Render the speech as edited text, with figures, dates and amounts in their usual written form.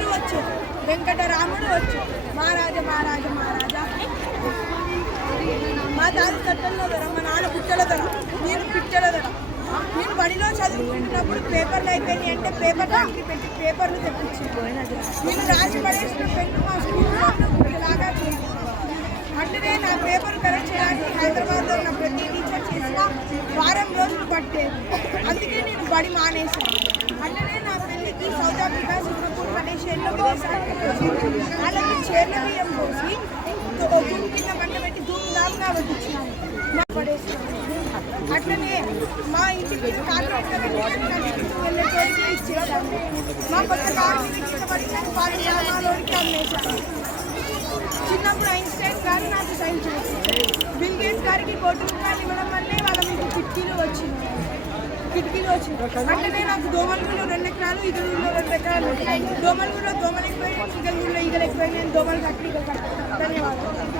అందరూ వచ్చారు. వెంకటరాముడు వచ్చారు. మహారాజా మహారాజా మహారాజా మా తాత కట్టెల్లో ధర, మా నాన్న పుట్టెల ధర, నేను పిట్టెల ధర. నేను బడిలో చదువుకుంటున్నప్పుడు పేపర్లు అయిపోయినాయి అంటే పేపర్ దానికి పెట్టి పేపర్లు తెప్పించాను. నేను రాసి పడేసిన పెన్ను మా స్కూల్లో లాగా అంటే నా పేపర్ కరెక్ట్ చేయడానికి హైదరాబాద్లో ఉన్న ప్రతి టీచర్ చేసిన వారం రోజులు పట్టేది. అందుకే నేను బడి మానేశాను. అంటే నా పెళ్ళికి సౌత్ ఆఫ్రికా సింగపూర్ మలేషియాలో వాళ్ళకి చీరల బియ్యం పోసి ధూమ్ కింద మంట పెట్టి ధూమ్ధామ్గా వడ్డించినాను. నా పడేసాను. అట్లనే మా ఇంటికి కాంట్రాక్ట్ వెళ్ళేటోడికి ఇచ్చేసాను. మా కొత్త కార్మికి ఇష్టపడి నాకు వాళ్ళ గ్రామాలోకి అమ్మేశాను. చిన్నప్పుడు ఐన్స్టైన్ గారు నాకు సైన్స్ చేశారు. బిల్ గేట్స్ గారికి ₹1,00,00,000 ఇవ్వడం వల్లే వాళ్ళ మీకు కిటికీలు వచ్చింది. అంటే నాకు దోమలగూడలో 2 ఎకరాలు, ఇగలూరులో 2 ఎకరాలు. దోమలగూడలో దోమలు ఎక్కువైనాయి, ఇగలూరులో ఈగలు ఎక్కువైనాయి. దోమలు కట్టి ధన్యవాదాలు.